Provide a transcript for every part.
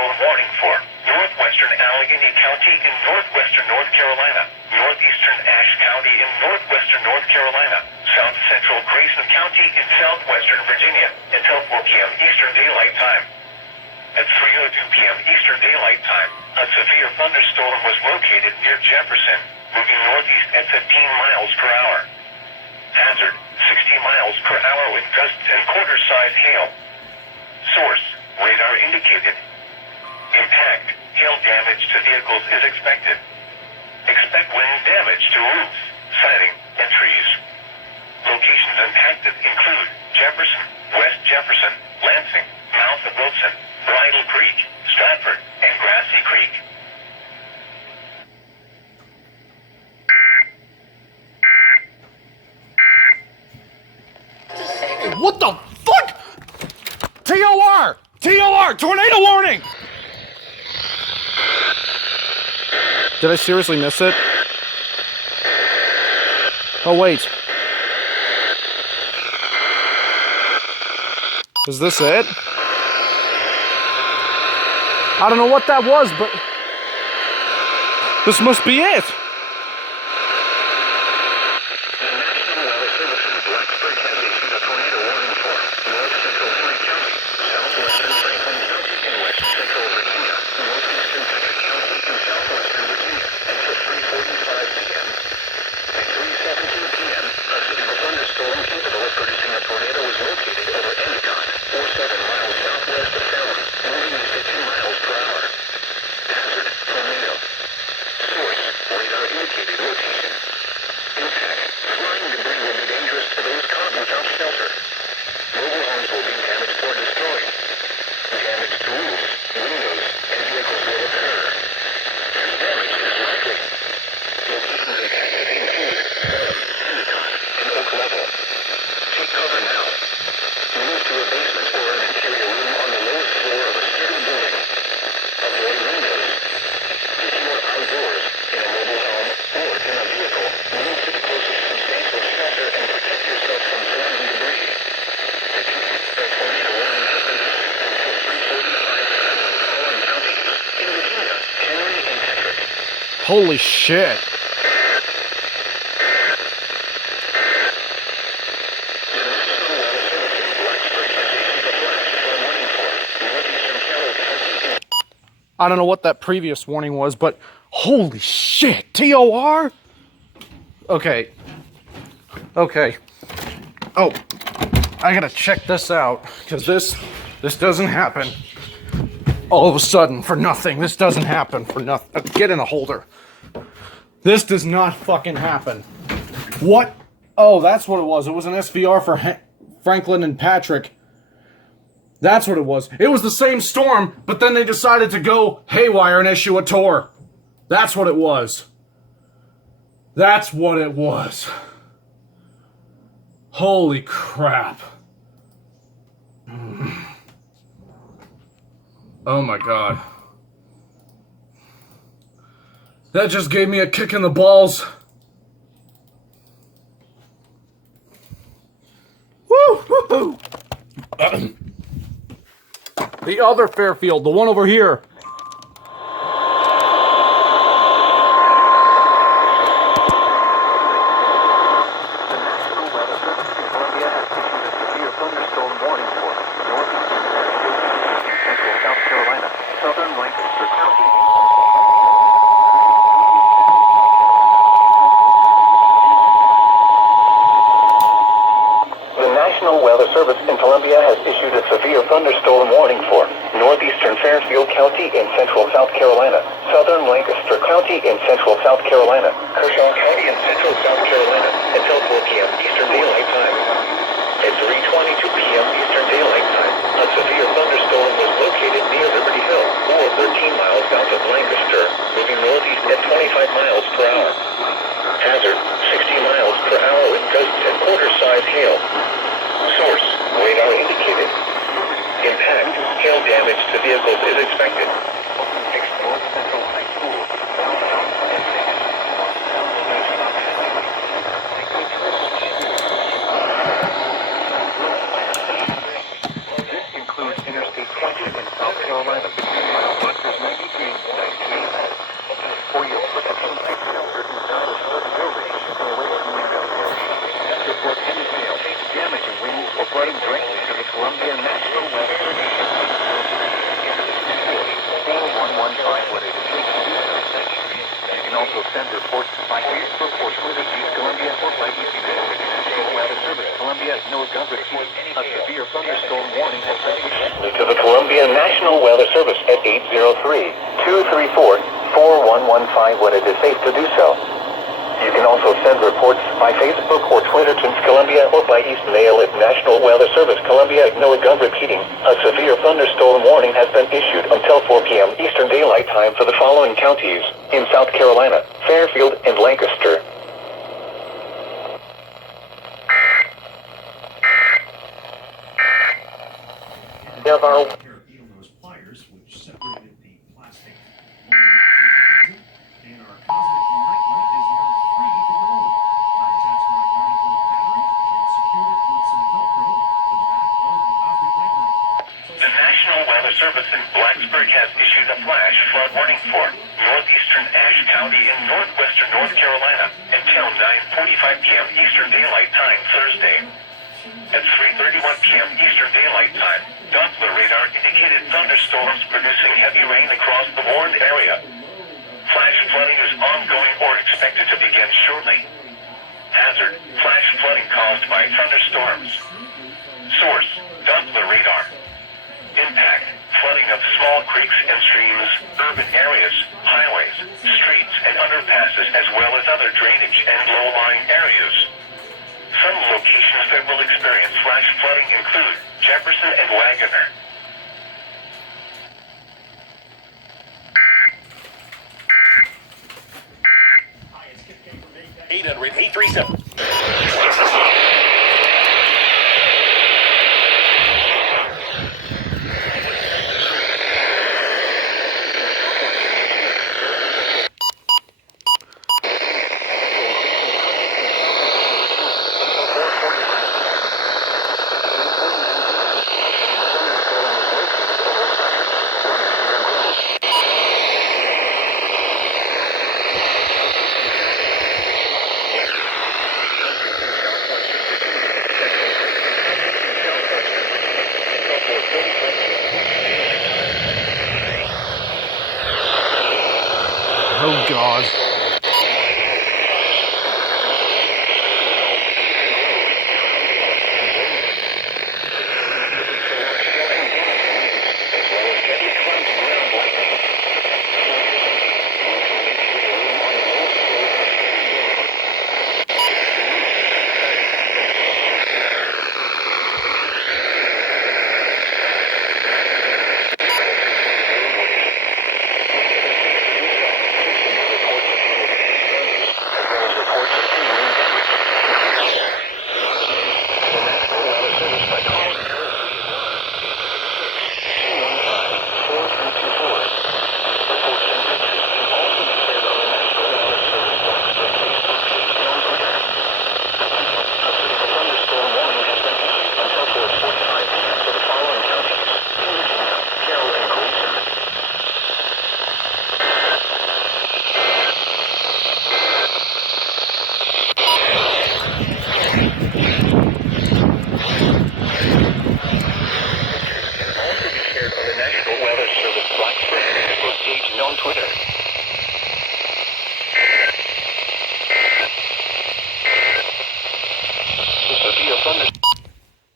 thunderstorm warning for northwestern Allegheny County in northwestern North Carolina, northeastern Ashe County in northwestern North Carolina, south central Grayson County in southwestern Virginia until 4 p.m. Eastern Daylight Time. At 3:02 p.m. Eastern Daylight Time, a severe thunderstorm was located near Jefferson, moving northeast at 15 miles per hour. Hazard, 60 miles per hour with gusts and quarter-size hail. Source, radar indicated. Impact, hail damage to vehicles is expected. Expect wind damage to roofs, siding, and trees. Locations impacted include Jefferson, West Jefferson, Lansing, mouth of Wilson, Bridle Creek, Stratford, and Grassy Creek. What the fuck? TOR! TOR! Tornado warning! Did I seriously miss it? Oh, wait. Is this it? I don't know what that was, but this must be it. Holy shit. I don't know what that previous warning was, but holy shit, TOR? Okay. Okay. Oh, I gotta check this out, because this doesn't happen all of a sudden for nothing. This doesn't happen for nothing. Get in the holder. This does not fucking happen. What? Oh, that's what it was. It was an SVR for Franklin and Patrick. That's what it was. It was the same storm, but then they decided to go haywire and issue a TOR. That's what it was. That's what it was. Holy crap. Oh my god. That just gave me a kick in the balls. Woo! Woo-hoo! The other Fairfield, the one over here. Service in Columbia has issued a severe thunderstorm warning for northeastern Fairfield County in central South Carolina, southern Lancaster County in central South Carolina, Kershaw County in central South Carolina until 4 p.m. Eastern Daylight Time. At 3:22 p.m. Eastern Daylight Time, a severe thunderstorm was located near Liberty Hill, or 13 miles south of Lancaster, moving northeast at 25 miles per hour. Hazard, 60 miles per hour with gusts and quarter-size hail. Source, radar indicated. Impact, hail damage to vehicles is expected. North Central High School. This includes Interstate 20 in South Carolina. send reports by Facebook or Twitter to Columbia or by National Weather Service. Columbia no government. A severe thunderstorm warning has been issued to the Columbia National Weather Service at 803-234-4115 when it is safe to do so. You can also send reports by Facebook or Twitter to Columbia or by East Mail at National Weather Service Columbia. NOAA repeating, a severe thunderstorm warning has been issued until 4 p.m. Eastern Daylight Time for the following counties in South Carolina, Fairfield, and Lancaster. Service in Blacksburg has issued a flash flood warning for northeastern Ashe County in northwestern North Carolina until 9:45 p.m. Eastern Daylight Time Thursday. At 3:31 p.m. Eastern Daylight Time, Doppler radar indicated thunderstorms producing heavy rain across the warned area. Flash flooding is ongoing or expected to begin shortly. Hazard: flash flooding caused by thunderstorms. Source: Doppler radar. Impact: flooding of small creeks and streams, urban areas, highways, streets, and underpasses, as well as other drainage and low-lying areas. Some locations that will experience flash flooding include Jefferson and Wagoner. 800-837. Oh, God.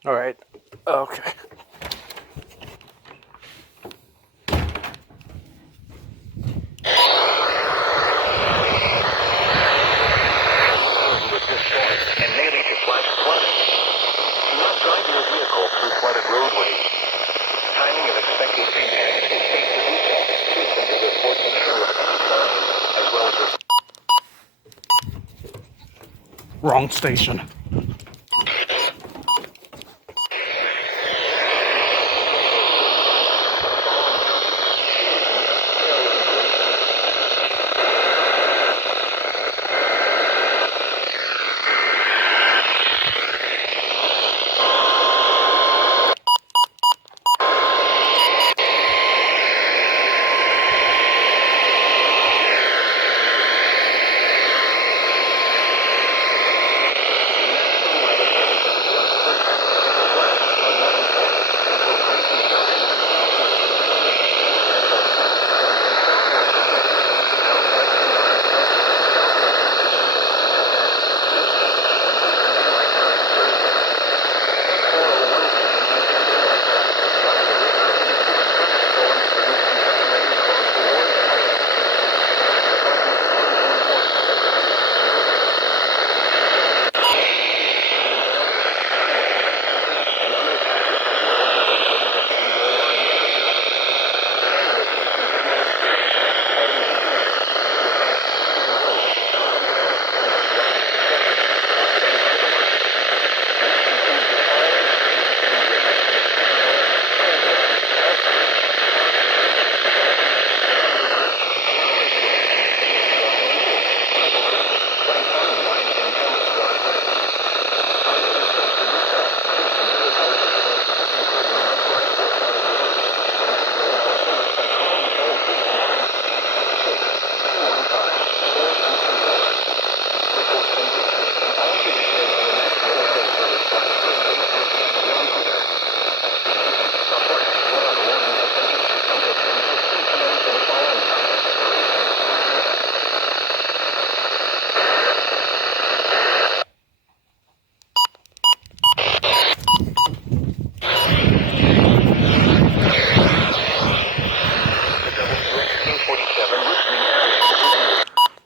All right. Okay. Wrong station.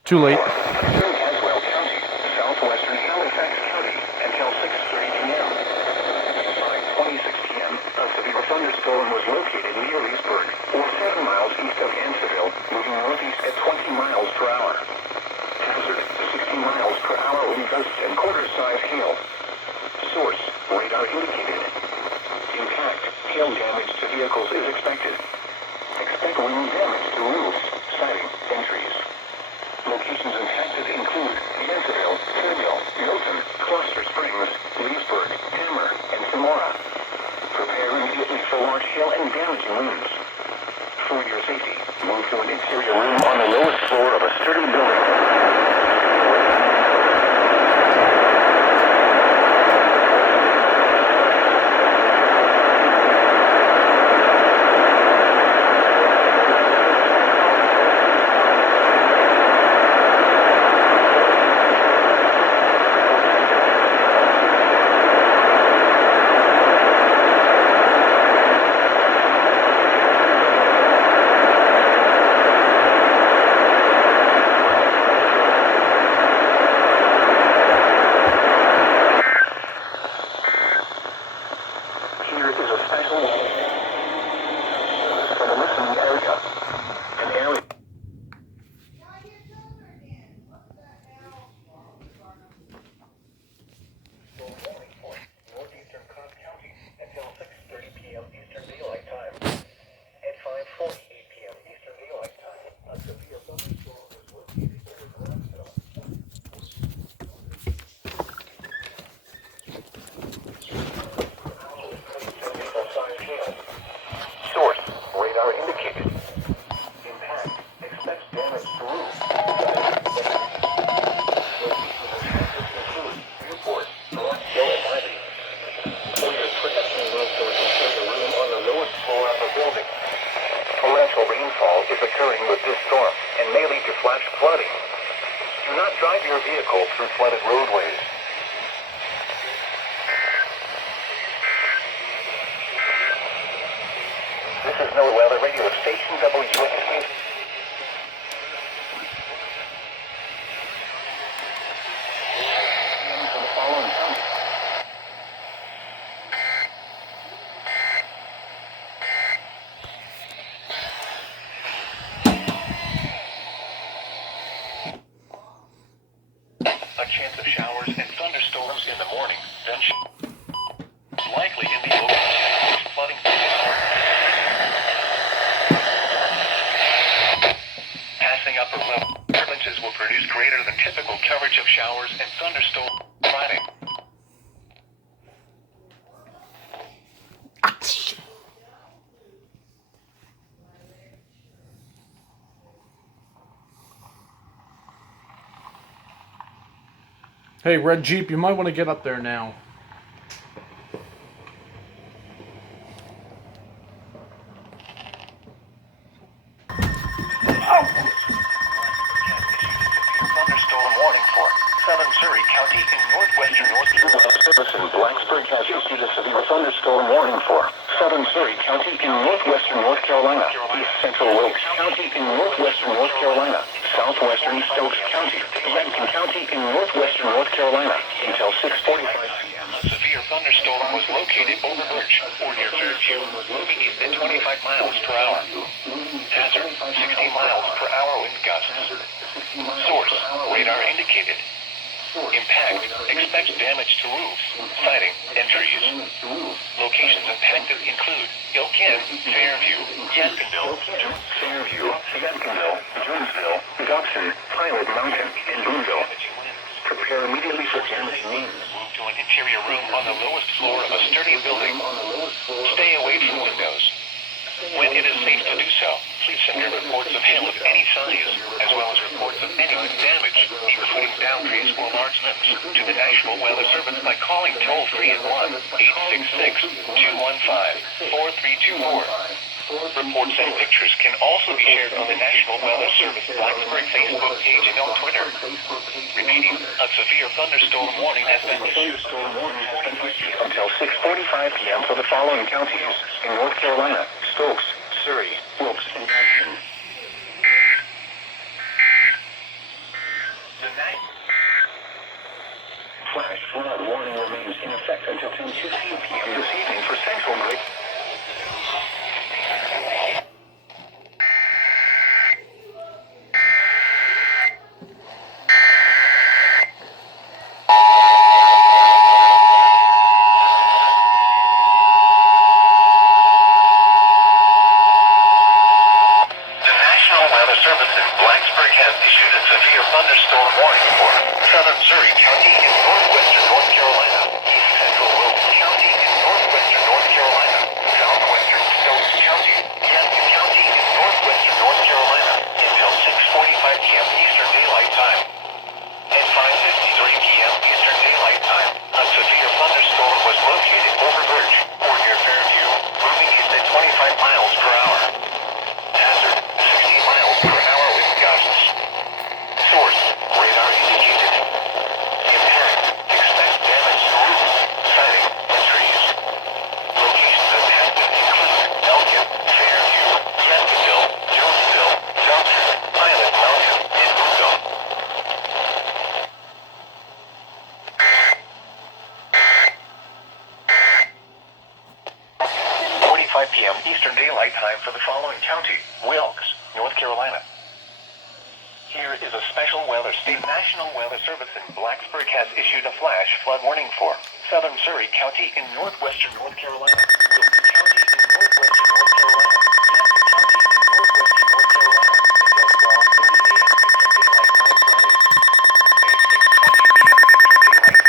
Too late. Caswell County, southwestern Halifax County, until 6:30 p.m. By 26 p.m., a severe thunderstorm was located near Leesburg, or 7 miles east of Yanceyville, moving northeast at 20 miles per hour. Hazard to 60 miles per hour wind gusts and quarter-size hail. Source, radar indicated. Impact, hail damage to vehicles is expected. Expect wind damage to roofs, siding, and trees. Locations impacted include Yanceyville, Fairville, Milton, Gloucester Springs, Leesburg, Hammer, and Samora. Prepare immediately for large hail and damaging winds. For your safety, move to an interior room on the lowest floor of a sturdy building. Source, radar indicated. Impact, expects damage to roof. Airport, Rock Hill and Ivy. For your protection, move to an interior room on the lowest floor of the building. Torrential rainfall is occurring with this storm and may lead to flash flooding. Do not drive your vehicle through flooded roadways. This is NOAA Weather Radio Station WSC. A chance of showers and thunderstorms in the morning, then likely in the open, flooding. Passing upper level disturbances will produce greater than typical coverage of showers and thunderstorms Friday. Hey, Red Jeep, you might want to get up there now. Thunderstorm warning for southern Surrey County in northwestern North Carolina. Citizen Blacksburg has issued a severe thunderstorm warning for southern Surrey County in northwestern North Carolina, east central Wilkes County in northwestern North Carolina, southwestern Stokes County, Davidson County in northwestern North Carolina until 6:45 p.m. A severe thunderstorm was located over Birch or near Fairview, moving east at 25 miles per hour. Hazard 60 miles per hour wind gusts. Source, radar indicated. Impact, expects damage to roofs, siding, and trees. Locations impacted include Ilkin, Fairview, Yadkinville, Jonesville, Dobson, Pilot Mountain, and Boonville. Prepare immediately for damaging winds. Move to an interior room on the lowest floor of a sturdy building. Stay away from windows. When it is safe to do so, please send your reports of hail of any size, as well as reports of any damage, including downgrades or large limbs, to the National Weather Service by calling toll-free at 1-866-215-4324. Reports and pictures can also be shared on the National Weather Service Blacksburg Facebook page and on Twitter. Repeating, a severe thunderstorm warning has been issued until 6:45 p.m. for the following counties in North Carolina: Stokes, Surrey, Wilkes, and Jackson. Blacksburg has issued a severe thunderstorm warning for southern Surrey County in northwestern North Carolina, east central Wilkes County in northwestern North Carolina, southwestern Stokes County, Davidson County in northwestern North Carolina until 6:45 p.m. Eastern Daylight Time. At 5:53 p.m. Eastern Daylight Time, a severe thunderstorm was located over Birch or near Fairview, moving east at 25 miles per hour. Hazard, 60 miles per hour with gusts. Source, radar indicated. Impact, expect damage to roofs, siding, and trees. Locations of hazard include Elgin, Fairview, Jacksonville, Jonesville, Johnson, Pilot Mountain, and Boonville. 45 p.m. Eastern Daylight Time for the following county: Wilkes, North Carolina. Here is a special weather state. National Weather Service in Blacksburg has issued a flash flood warning for southern Surrey County in northwestern North Carolina, Wilkes County in northwestern North Carolina, Jackson County in northwestern North Carolina until 12:30 a.m. Eastern Daylight Time Friday.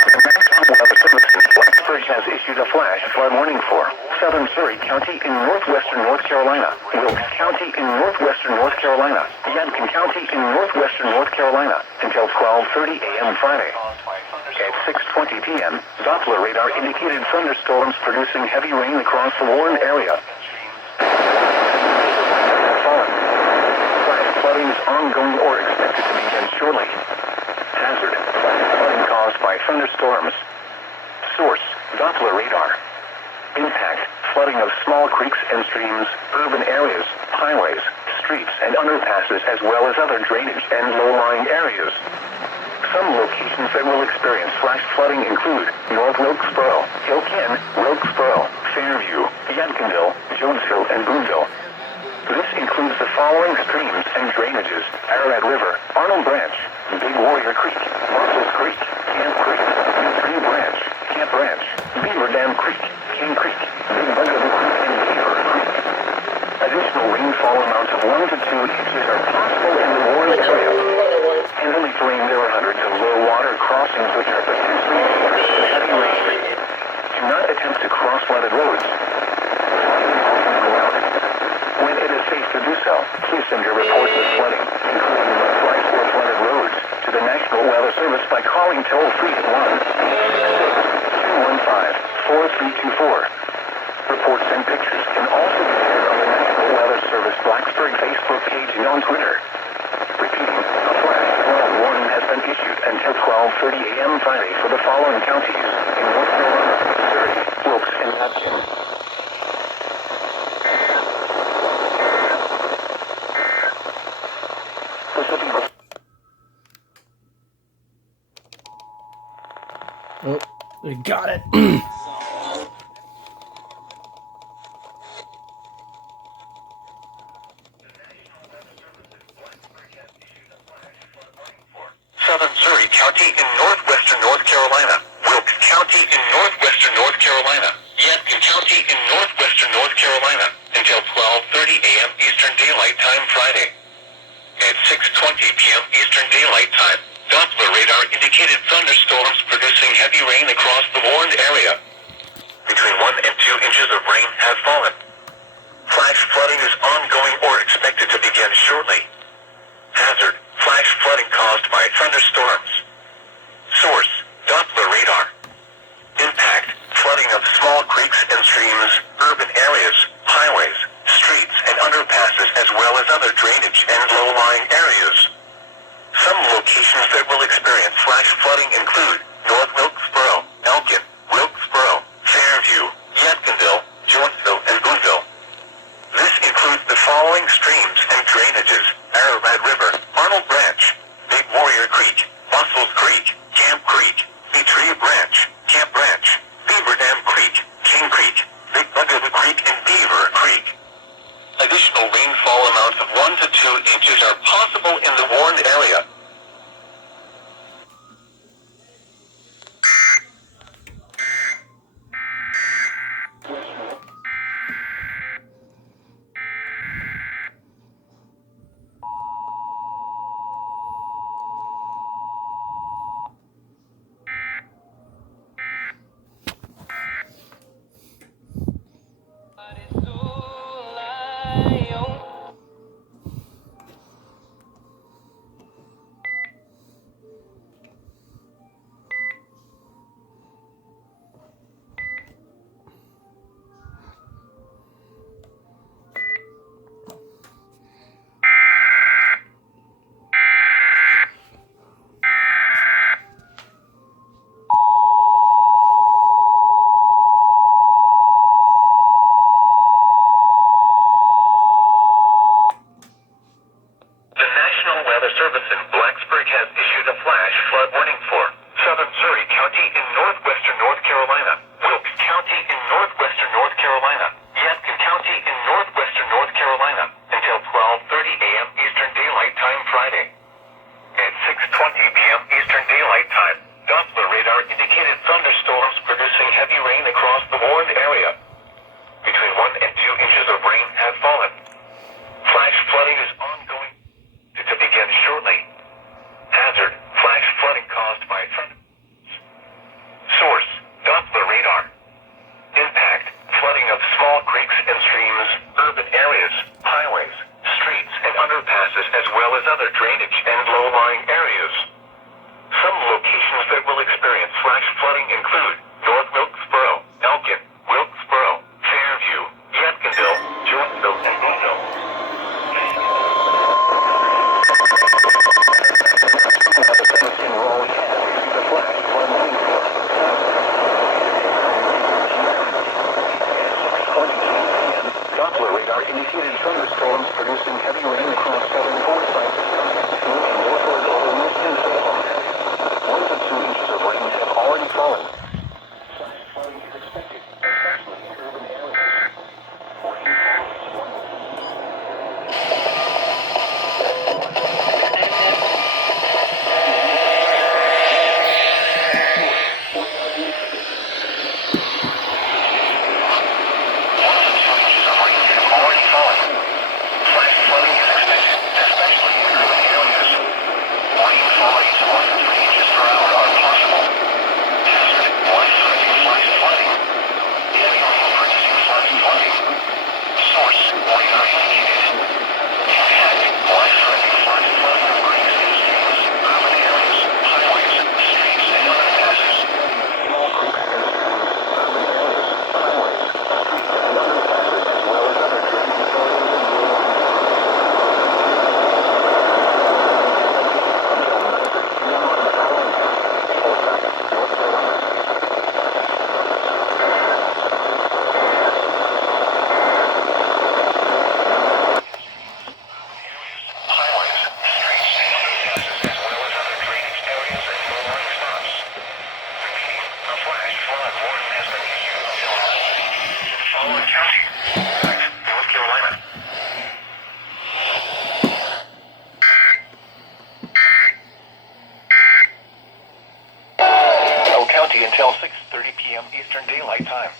At 6:20 p.m. Eastern Daylight Time, the National Weather Service in Blacksburg has issued a flash flood warning for southern Surrey County in northwestern North Carolina, Wilkes County in northwestern North Carolina, Davidson County in northwestern North Carolina until 12:30 a.m. Friday. At 6:20 p.m., Doppler radar indicated thunderstorms producing heavy rain across the warned area. Flash flooding is ongoing or expected to begin shortly. Hazard, flash flooding caused by thunderstorms. Source, Doppler radar. Impact, flooding of small creeks and streams, urban areas, highways, streets and underpasses as well as other drainage and low-lying areas. Some locations that will experience flash flooding include North Wilkesboro, Hillken, Wilkesboro, Fairview, Yadkinville, Jonesville, and Boonville. This includes the following streams and drainages: Ararat River, Arnold Branch, Big Warrior Creek, Russell's Creek, Camp Creek, Tree Branch, Camp Branch, Beaver Dam Creek, King Creek, Big Bugaboo Creek, and Beaver Creek. Additional rainfall amounts of 1 to 2 inches are possible in the warned area. Heavily terrain, there are hundreds of low water crossings which are potentially dangerous in heavy rain. Do not attempt to cross flooded roads. When it is safe to do so, please send your reports of flooding, including mudfloods or flooded roads, to the National Weather Service by calling toll-free at 1-215-4324. Reports and pictures can also be shared on the National Weather Service Blacksburg Facebook page and on Twitter. Repeating, a flash flood warning has been issued until 12:30 a.m. Friday for the following counties in North Carolina, Surrey, Wilkes, and Yadkin. Oh, we got it. Southern Surrey County in northwestern North Carolina, Wilkes County in northwestern North Carolina, Yadkin County in northwestern North Carolina until 12:30 a.m. Eastern Daylight Time Friday. At 6:20 p.m. Eastern Daylight Time, Doppler radar indicated thunderstorms producing heavy rain across the warned area. Between 1 and 2 inches of rain have fallen. Flash flooding is ongoing or expected to begin shortly. Hazard, flash flooding caused by thunderstorms. Source, Doppler radar. Impact, flooding of small creeks and streams, urban areas, highways, streets and underpasses as well as other drainage and low-lying areas. Some locations that will experience flash flooding include North Wilkesboro, Elgin, Wilkesboro, Fairview, Yadkinville, Jonesville, and Boonville. This includes the following streams and drainages: Ararat River, Arnold Branch, Big Warrior Creek, Russell's Creek, Camp Creek, Tree Branch, Camp Branch, Beaver Dam Creek, King Creek, Big Bugaboo Creek, and Beaver Creek. Additional rainfall amounts of 1 to 2 inches are possible in the warned area. Madison, Blacksburg has issued a flash flood warning for southern Surrey County in northwestern North Carolina, Wilkes County in northwestern North Carolina, Yadkin County in northwestern North Carolina until 12:30 a.m. Eastern Daylight Time Friday. At 6:20 p.m. Eastern Daylight Time, Doppler radar indicated thunderstorms producing heavy rain across the warned area. Between 1 and 2 inches of rain have fallen. Flash flooding is ongoing to begin shortly. Hazard, flash flooding caused by thunderstorms. Source, Doppler radar. Impact, flooding of small creeks and streams, urban areas, highways, streets and underpasses as well as other drainage and low-lying areas. Some locations that will experience flash flooding include North Wilkesboro, Elkin, Wilkesboro, Fairview, Yadkinville, Jonesville, and Boonville. Doppler radar indicated thunderstorms producing heavy rain across southern Forsyth County, moving northward over eastern Salem area. 1 to 2 inches of rain have already fallen. Flash flooding is expected, especially in urban areas. Until 6:30 p.m. Eastern Daylight Time.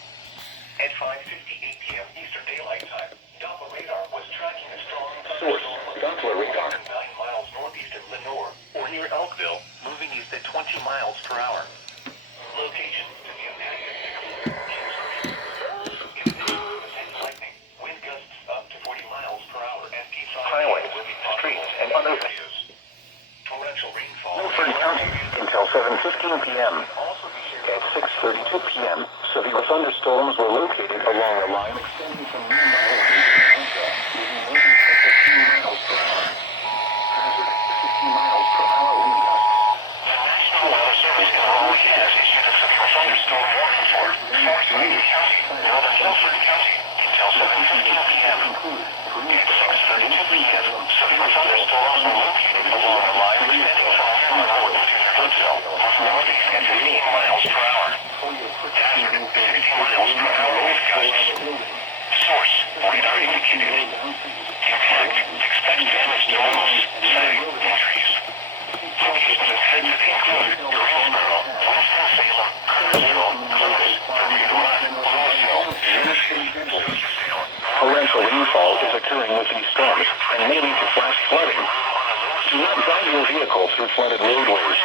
At 5:58 p.m. Eastern Daylight Time, Doppler radar was tracking a strong Source, Doppler radar. 9 miles northeast of Lenore, or near Elkville, moving east at 20 miles per hour. Location to the lightning, wind gusts up to 40 miles per hour, and highways, streets, and other areas. Torrential rainfall. Milford County until 7:15 p.m. At 6:32 p.m., severe thunderstorms were located along a line extending from near Miles to moving northeast at 15 miles per hour. Hazard, 50 miles per hour wind gusts. The National Weather Service has issued a severe thunderstorm warning for Forsyth County, northern Milford County, until 7:15 p.m. At 6:32 p.m., severe thunderstorms were located along a line extending from near Lenore to near Huntsville, northeast at 15 miles per hour. Hazard, 50 miles per hour wind gusts. Source, radar indicated. Impact, expect damage to homes, sag, injuries. Locations affected include Greensboro, Winston-Salem, Kernersville, Clovis, Bermuda Run, Louisville, Salem. Torrential rainfall is occurring with these storms and may lead to flash flooding. Do not drive your vehicle through flooded roadways.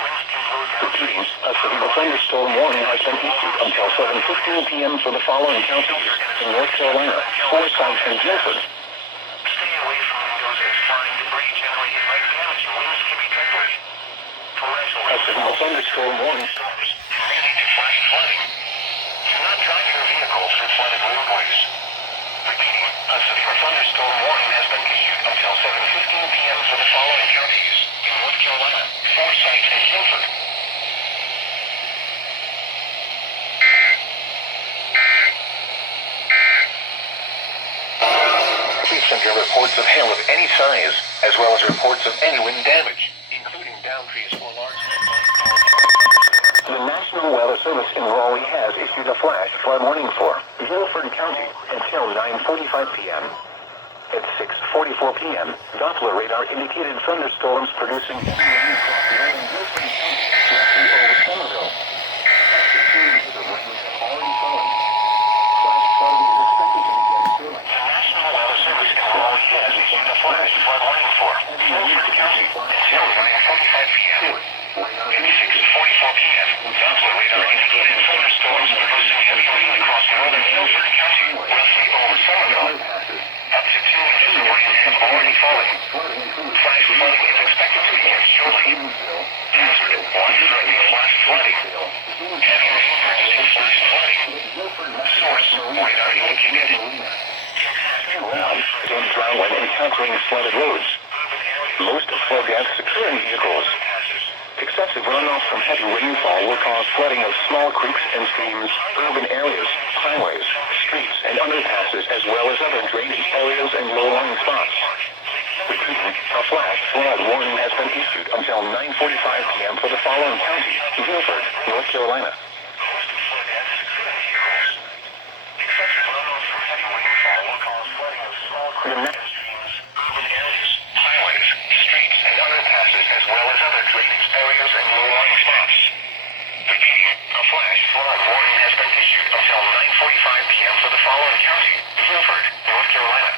Repeating, a severe thunderstorm warning has been issued until 7:15 p.m. for the following counties in North Carolina, Forsyth, and Guilford. Stay away from windows as flying debris generated by damaging winds can be triggered. Torrential A severe thunderstorm warning. storms may lead to flash flooding. Do not drive your vehicle through flooded roadways. Repeating, a severe thunderstorm warning has been issued until 7:15 p.m. for the following counties in North Carolina, Forsyth, and Guilford. Please send your reports of hail of any size, as well as reports of any wind damage. In boundaries or large. The National Weather Service in Raleigh has issued a flash flood warning for Guilford County until 9:45 p.m. At 6:44 p.m., Doppler radar indicated thunderstorms producing heavy rain across northern Guilford County, directly over Somerville. After 2 inches of rain have already fallen, flash flooding is expected to begin shortly. The National Weather Service in Raleigh has issued a flash flood warning for Guilford County until 9:45 p.m. At 6:44 p.m., Doppler radar indicated thunderstorms producing heavy rain across northern Guilford County, roughly over Somerville. Up to 2 inches of rain have already fallen. Flash flooding is expected to begin shortly. Hazard, widespread flash flooding. Heavy rain producing flash flooding. Source, radar indicated. Don't drown when encountering flooded roads. Most flood deaths occur in vehicles. Excessive runoff from heavy rainfall will cause flooding of small creeks and streams, urban areas, highways, streets, and underpasses, as well as other drainage areas and low-lying spots. Repeating, a flash flood warning has been issued until 9:45 p.m. for the following counties: Guilford, North Carolina. Excessive runoff from heavy rainfall will cause flooding of small creeks and streams, urban areas, highways, streets, and underpasses, as well as other drainage areas and low-lying spots. Repeating, a flash flood warning has been issued until 9:45 p.m. for the following county: Guilford, North Carolina.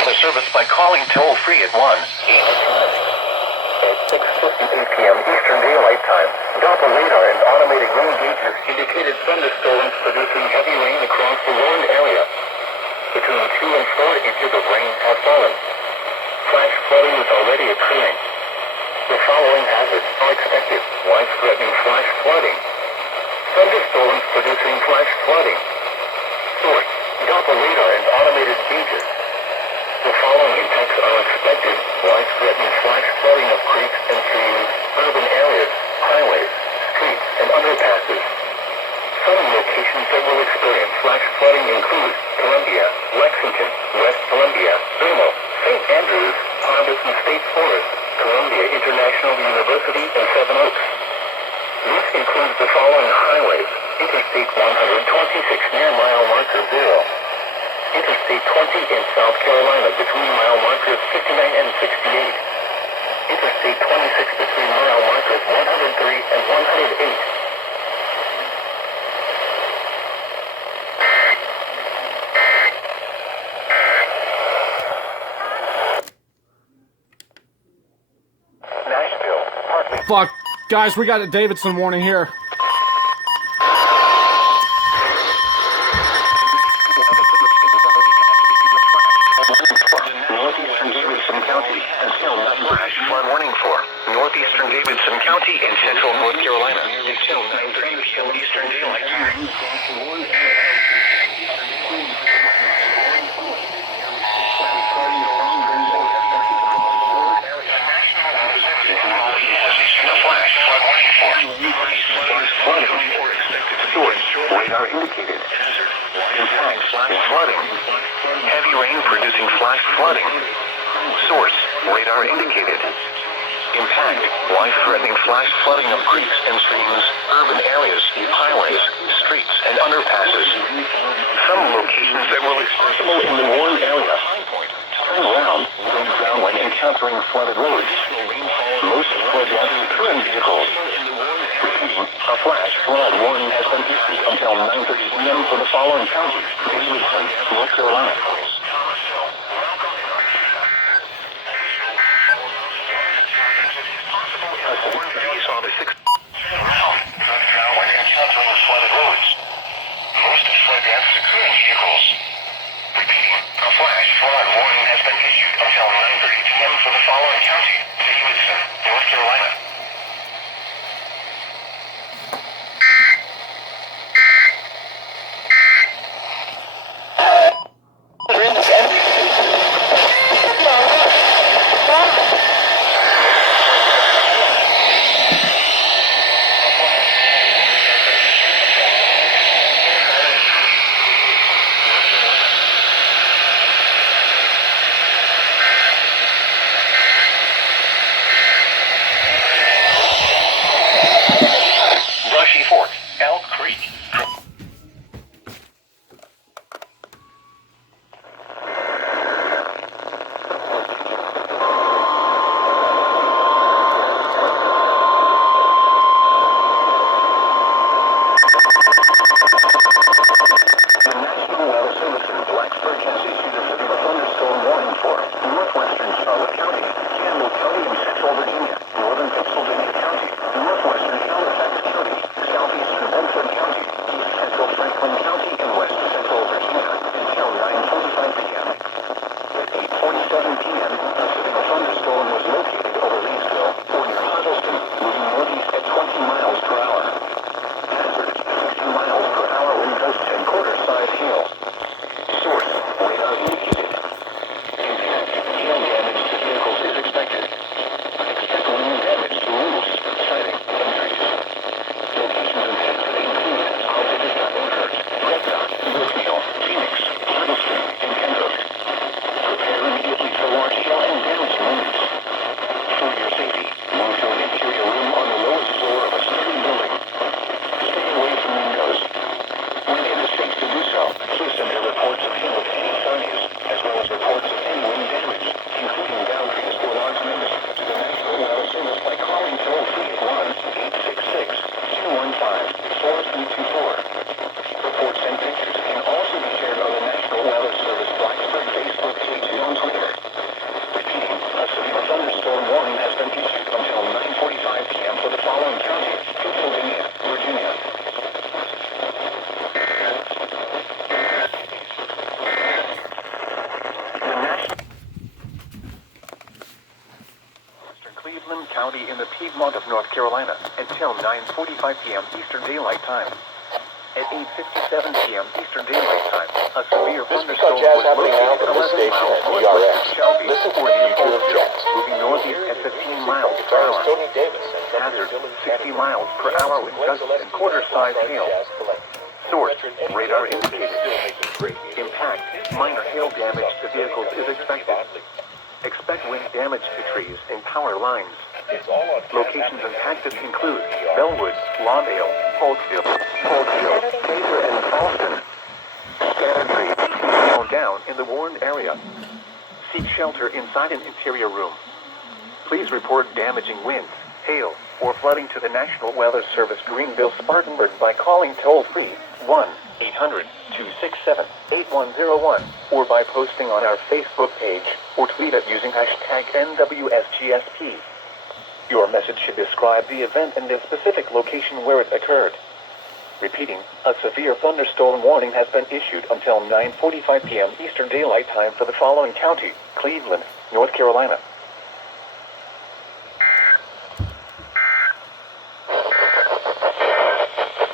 The service by calling toll-free at 1-800. At 6:58 p.m. Eastern Daylight Time, Doppler radar and automated rain gauges indicated thunderstorms producing heavy rain across the warned area. Between 2 and 4 inches of rain have fallen. Flash flooding is already occurring. The following hazards are expected: life-threatening flash flooding. Thunderstorms producing flash flooding. Source: Doppler radar and automated gauges. The following impacts are expected: life-threatening flash flooding of creeks and streams, urban areas, highways, streets, and underpasses. Some locations that will experience flash flooding include Columbia, Lexington, West Columbia, Irmo, St. Andrews, Harbison State Forest, Columbia International University, and Seven Oaks. This includes the following highways: Interstate 126 near mile marker 0. Interstate 20 in South Carolina between mile markers 59 and 68. Interstate 26 between mile markers 103 and 108. Nashville, partly. Fuck. Guys, we got a Davidson warning here. Northeastern Davidson County until 9 flash flood warning for Northeastern Davidson County in central North Carolina until 9:30 p.m. Eastern Daylight Time. Radar indicated. Impact flash flooding. Heavy rain producing flash flooding. Source: radar indicated. Impact: life-threatening flash flooding of creeks and streams, urban areas, highways, streets, and underpasses. Some locations that will experience in the warned area. Turn around. Don't drown when encountering flooded roads. Most flood deaths occur in vehicles. Repeating, a flash flood warning has been issued until 9:30 p.m. for the following counties: Davidson, North Carolina. These are the 6. Turn around. Don't drown when encountering flooded roads. Most flood deaths occur in vehicles. Repeating, a flash flood warning has been issued until 9:30 p.m. for the following county: Davidson, North Carolina. Piedmont of North Carolina until 9:45 p.m. Eastern Daylight Time. At 8:57 p.m. Eastern Daylight Time, a severe thunderstorm was located 11 miles northwest of Shelby or near Forsyth, moving northeast at 15 miles per hour. Hazard, 60 miles per hour with gusts and quarter-size hail. Source, radar indicated. Impact, minor hail damage to vehicles is expected. Expect wind damage to trees and power lines. Locations impacted include Bellwood, Lawndale, Holtsville, Taylor, and Charleston. Scattered trees blown down in the warned area. Seek shelter inside an interior room. Please report damaging winds, hail, or flooding to the National Weather Service Greenville Spartanburg by calling toll-free 1-800-267-8101 or by posting on our Facebook page or tweet us using hashtag NWSGSP. Your message should describe the event and the specific location where it occurred. Repeating, a severe thunderstorm warning has been issued until 9:45 p.m. Eastern Daylight Time for the following county: Cleveland, North Carolina.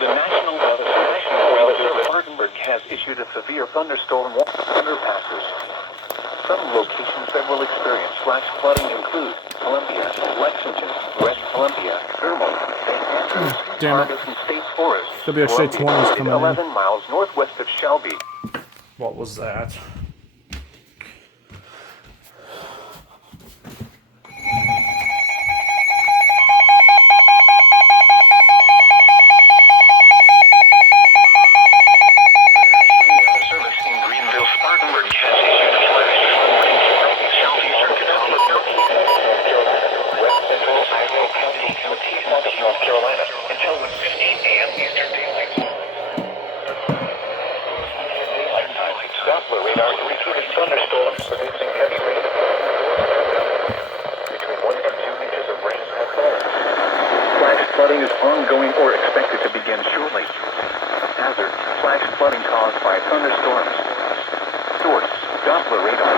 The National Weather Service Spartanburg has issued a severe thunderstorm warning. Underpasses. Some locations that will experience flash flooding include Columbia, Lexington, West Columbia, Thermal, St. Andrews, Damn it. Ferguson State Forest, WXA 20 is coming in. 11 miles northwest of Shelby. What was that? Flooding is ongoing or expected to begin shortly. Hazard, flash flooding caused by thunderstorms. Source, Doppler radar.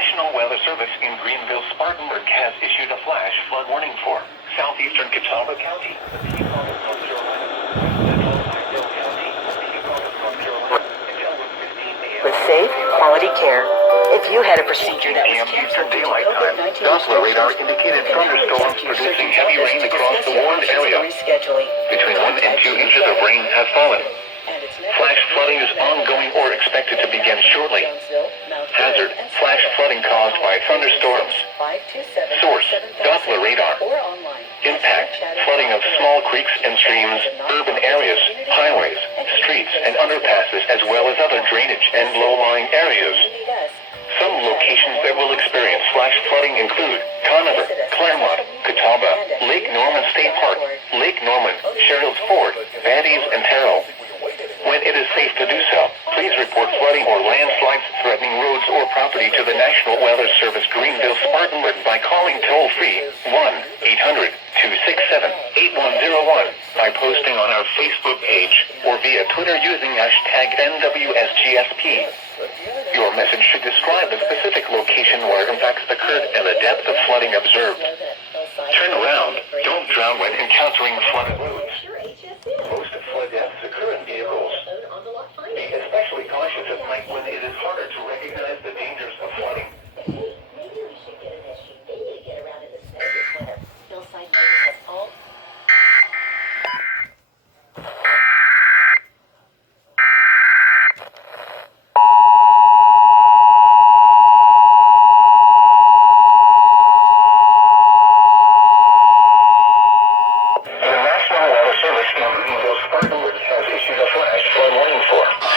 National Weather Service in Greenville, Spartanburg has issued a flash flood warning for southeastern Catawba County, the Piedmont of North Carolina, West County, the Piedmont of North Carolina, until 15 a.m. With safe, quality care. If you had a procedure that was Eastern Daylight Time, Doppler radar indicated thunderstorms producing heavy rain across the warned area. Between 1 and 2 inches of rain have fallen. Flash flooding is ongoing or expected to begin shortly. Hazard, flash flooding caused by thunderstorms. Source, Doppler radar. Impact, flooding of small creeks and streams, urban areas, highways, streets, and underpasses, as well as other drainage and low-lying areas. Some locations that will experience flash flooding include Conover, Claremont, Catawba, Lake Norman State Park, Lake Norman, Sherrills Ford, Vandy's, and Terrell. When it is safe to do so, please report flooding flooding or landslides threatening roads or property to the National Weather Service Greenville Spartanburg by calling toll-free 1-800-267-8101, by posting on our Facebook page, or via Twitter using hashtag NWSGSP. Your message should describe the specific location where impacts occurred and the depth of flooding observed. Turn around. Don't drown when encountering flooded roads. Most flood deaths occur in vehicles. Be especially cautious at night when it is harder to recognize the dangers of flooding. Maybe we should get an SUV to get around in the snow this winter. Hillside notice us all.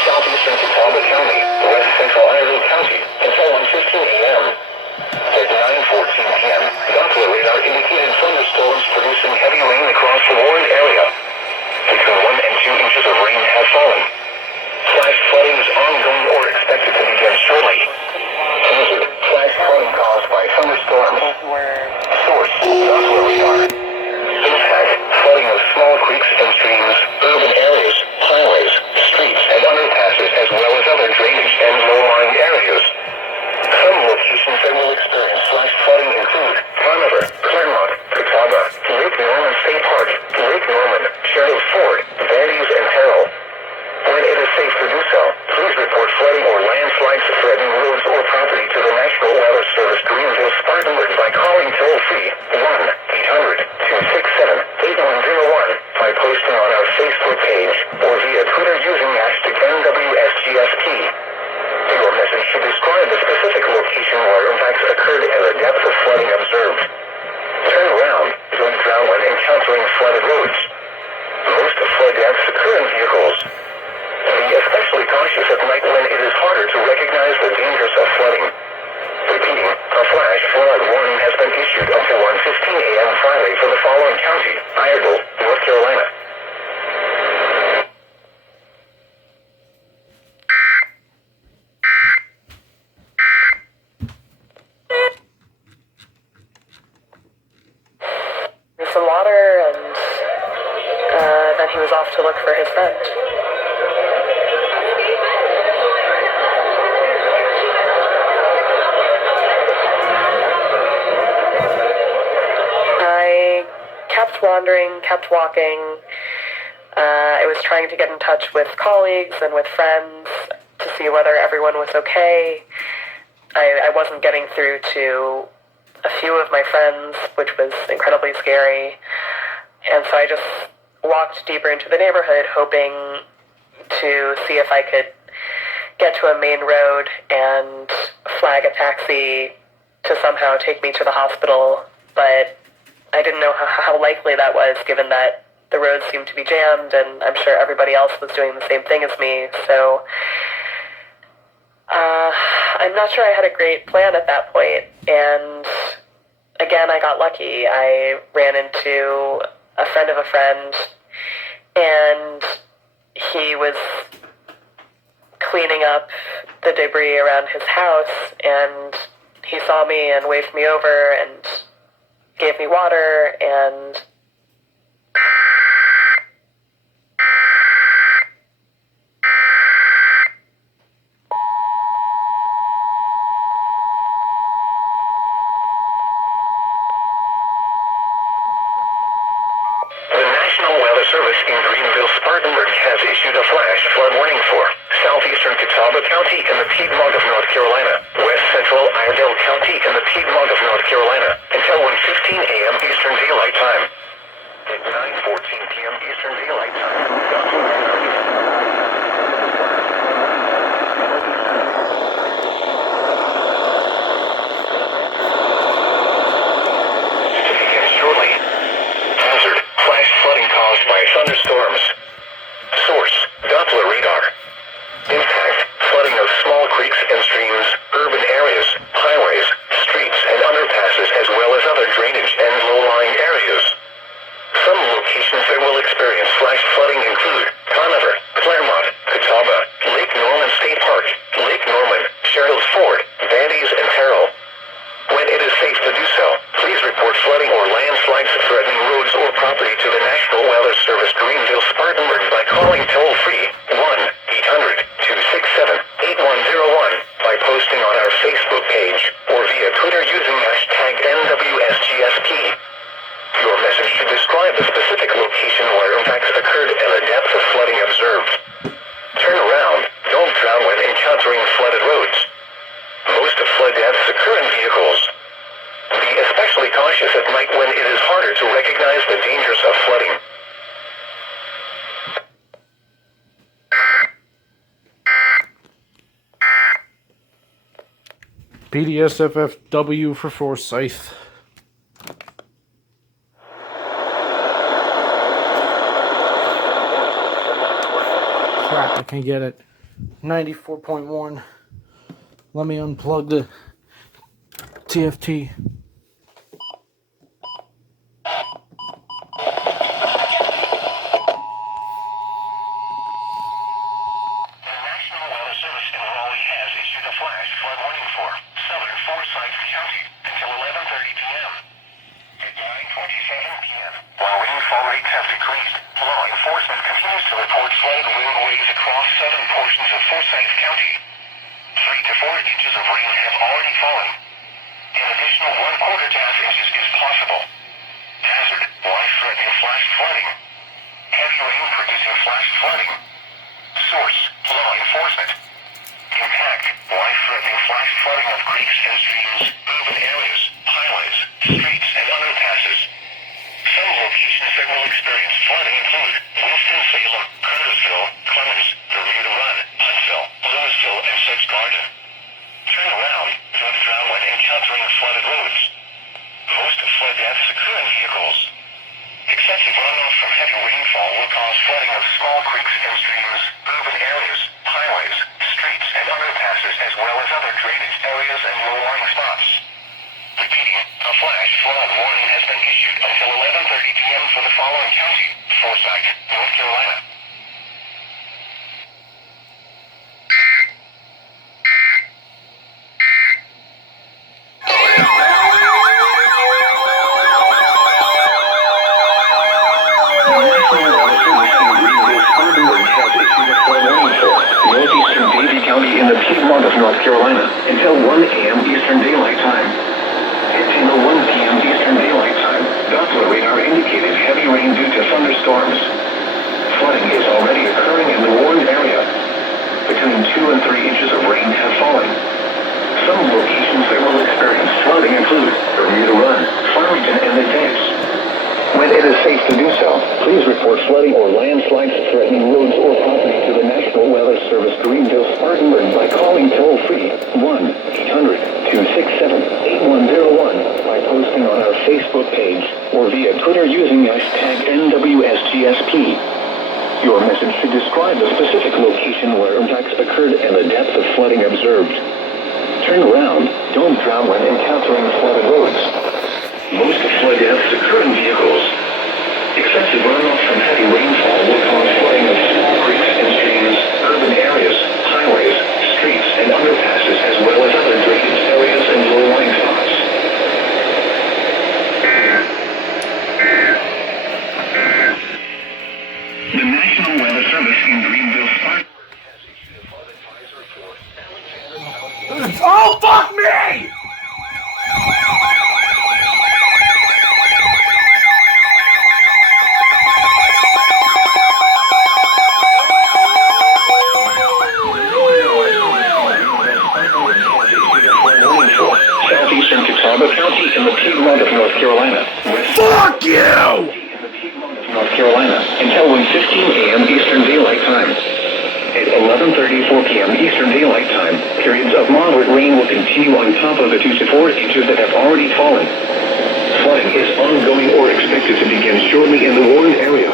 Southeastern County, West Central County, until 1:15 a.m. At 9:14 p.m., Doppler radar indicated thunderstorms producing heavy rain across the warned area. Between 1 and 2 inches of rain have fallen. Flash flooding is ongoing or expected to begin shortly. Hazard: flash flooding caused by thunderstorms. Source: Doppler radar. Impact: flooding of small creeks and streams, urban areas, highways, streets, and underpasses, as well as other drainage and low-lying areas. Some locations that will experience flash flooding include Conover, Claremont, Catawba, Lake Norman State Park, Lake Norman, Sheriff's Ford, Bandies, and Harrell. When it is safe to do so, please report flooding or landslides threatening roads or property to the National Weather Service Greenville Spartanburg by calling toll-free 1-800-267-8101, by posting on our Facebook page, or via Twitter using hashtag NWSGSP. Your message should describe the specific location where impacts occurred and the depth of flooding observed. Turn around. Don't drown when encountering flooded roads. Most flood deaths occur in vehicles. Be especially cautious at night when it is harder to recognize the dangers of flooding. Repeating, a flash flood warning has been issued until 1:15 a.m. Friday for the following county: Iredell, North Carolina. Some water, and then he was off to look for his friend. I kept wandering, kept walking. I was trying to get in touch with colleagues and with friends to see whether everyone was okay. I wasn't getting through to a few of my friends, which was incredibly scary. And so I just walked deeper into the neighborhood, hoping to see if I could get to a main road and flag a taxi to somehow take me to the hospital. But I didn't know how likely that was, given that the roads seemed to be jammed, and I'm sure everybody else was doing the same thing as me. So I'm not sure I had a great plan at that point. And again, I got lucky. I ran into a friend of a friend, and he was cleaning up the debris around his house, and he saw me and waved me over and gave me water, and Service in Greenville, Spartanburg has issued a flash flood warning for southeastern Catawba County in the Piedmont of North Carolina, west central Iredell County in the Piedmont of North Carolina, until 1:15 a.m. Eastern Daylight Time. At 9:14 p.m. Eastern Daylight Time, thunderstorms. Source: Doppler radar. Impact: flooding of small creeks and streams, urban areas, highways, streets, and underpasses, as well as other drainage and low-lying areas. Some locations that will experience flash flooding PDSFFW for Forsyth. Crap, I can't get it. 94.1. Let me unplug the TFT. Southern Forsyth County until 11:30 p.m. At 9:27 p.m. While rainfall rates have decreased, law enforcement continues to report flooded roadways across southern portions of Forsyth County. 3 to 4 inches of rain have already fallen. An additional 1/4 to half inches is possible. Hazard: life-threatening flash flooding. Heavy rain producing flash flooding. Source: law enforcement. Impact: life-threatening flash flooding of creeks and streams, urban areas, highways, streets, and underpasses. Some locations that will experience flooding include Winston-Salem, Curtisville, Clemens, Bermuda Run, Huntsville, Louisville, and Sedge Garden. Turn around, don't drown when encountering flooded roads. Most flood deaths occur in vehicles. Excessive runoff from heavy rainfall will cause flooding of small creeks and streams, urban areas, highways, streets, and underpasses, as well as other drainage areas and low-lying spots. Repeating, a flash flood warning has been issued until 11:30 p.m. for the following county: Forsyth, North Carolina. Northeastern Davidson County in the Piedmont of North Carolina until 1 a.m. Eastern Daylight Time. At 10:01 p.m. Eastern Daylight Time, Doppler radar indicated heavy rain due to thunderstorms. Flooding is already occurring in the warned area. Between 2 and 3 inches of rain have fallen. Some locations that will experience flooding include Bermuda Run, Farmington, and the Dance. When it is safe to do so, please report flooding or landslides threatening roads or property to the National Weather Service Greenville Spartanburg by calling toll-free 1-800-267-8101 by posting on our Facebook page or via Twitter using hashtag NWSGSP. Your message should describe the specific location where impacts occurred and the depth of flooding observed. Turn around, don't drown when encountering flooded roads. Most flood deaths occur in vehicles. Excessive runoff from heavy rainfall will cause flooding of small creeks and streams, urban areas, highways, streets, and underpasses, as well as other drainage areas and low-lying spots. The National Weather Service in Greenville Spartanburg has issued a flood advisory for Alexander. Oh, fuck me! Southeastern County in the Piedmont of North Carolina. Fuck you! In the Piedmont of North Carolina until 1:15 a.m. Eastern Daylight Time. At 11:34 p.m. Eastern Daylight Time, periods of moderate rain will continue on top of the 2 to 4 inches that have already fallen. Flooding is ongoing or expected to begin shortly in the warned area.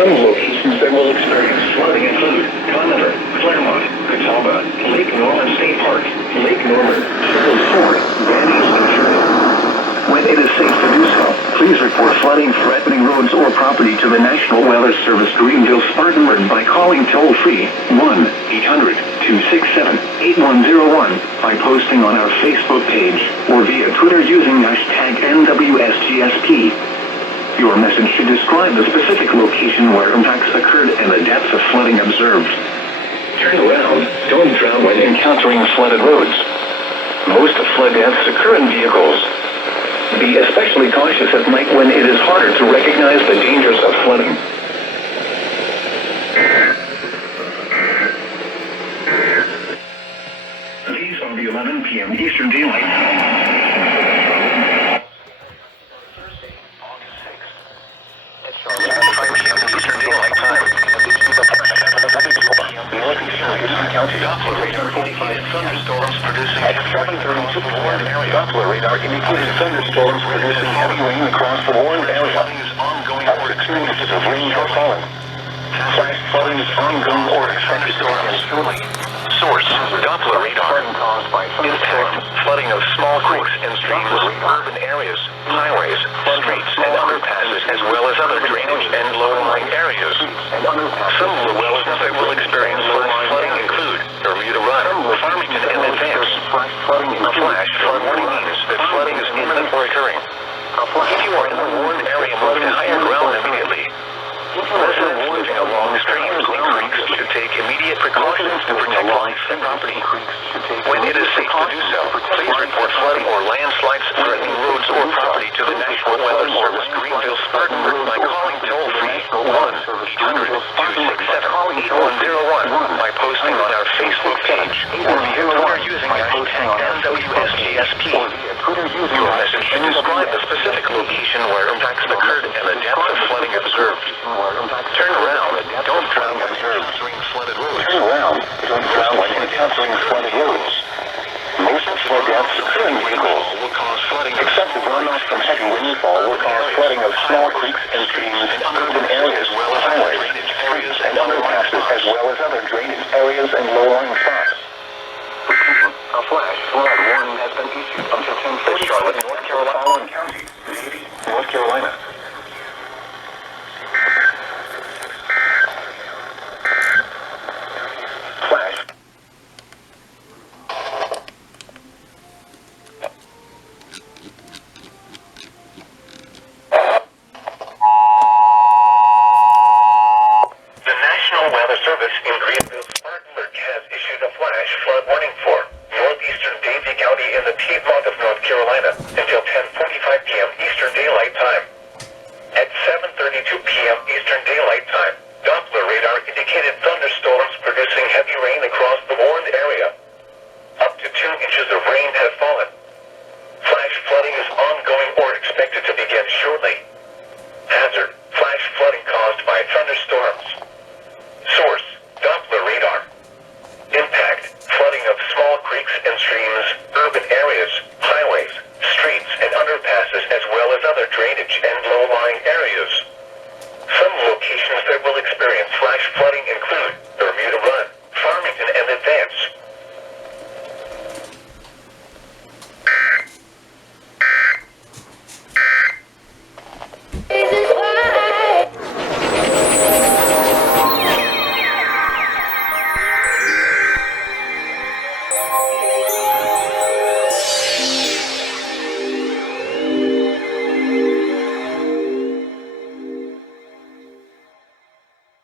Some locations that will experience flooding include Conover, Claremont, Catawba, Lake Norman State Park, Lake Norman, Sherwood Ford, Vandy's, and Sherwood. When it is safe to do so, please report flooding threatening roads or property to the National Weather Service Greenville Spartanburg by calling toll-free 1-800-267-8101 by posting on our Facebook page or via Twitter using hashtag NWSGSP. Your message should describe the specific location where impacts occurred and the depth of flooding observed. Turn around, don't drown when encountering flooded roads. Most flood deaths occur in vehicles. Be especially cautious at night when it is harder to recognize the dangers of flooding. These are the 11 p.m. Eastern Daylight Time. County Doppler radar indicated thunderstorms producing at 7:30 indicated thunderstorms producing heavy rain across the warned area. Up to 2 inches of rain have fallen. Flash flooding is ongoing or expected to begin shortly. Source, Doppler radar. Impact, flooding of small creeks and streams, urban areas, highways, streets, and underpasses, as well as other drainage and low-lying areas. Some locations that will experience flash flooding include Bermuda Run, Farmington, and Advance. A flash flood warning means that flooding is imminent or occurring. If you are in the warned area, move to higher ground immediately. Residents living along streams and creeks should take immediate precautions to protect life and property. When it is safe to do so, please report flooding or landslides threatening roads or property to the National Weather Service Greenville Spartanburg by calling toll-free 1-800-267-8101 by posting on our Facebook page or via Twitter using hashtag NWSGSP. Your message should describe the specific location where impacts occurred and the depth of flooding observed. Turn around. Don't drown when encountering flooded roads. Turn around. Don't drown when encountering flooded roads. Most flood deaths occur in vehicles, excessive runoff from heavy rainfall will cause flooding of small creeks and streams in urban areas, highways, streets, and underpasses, as well as other drainage areas and low-lying spots. Repeating, a flash flood warning has been issued until 10:40 Charlotte, North Carolina, County, North Carolina. Flash flooding includes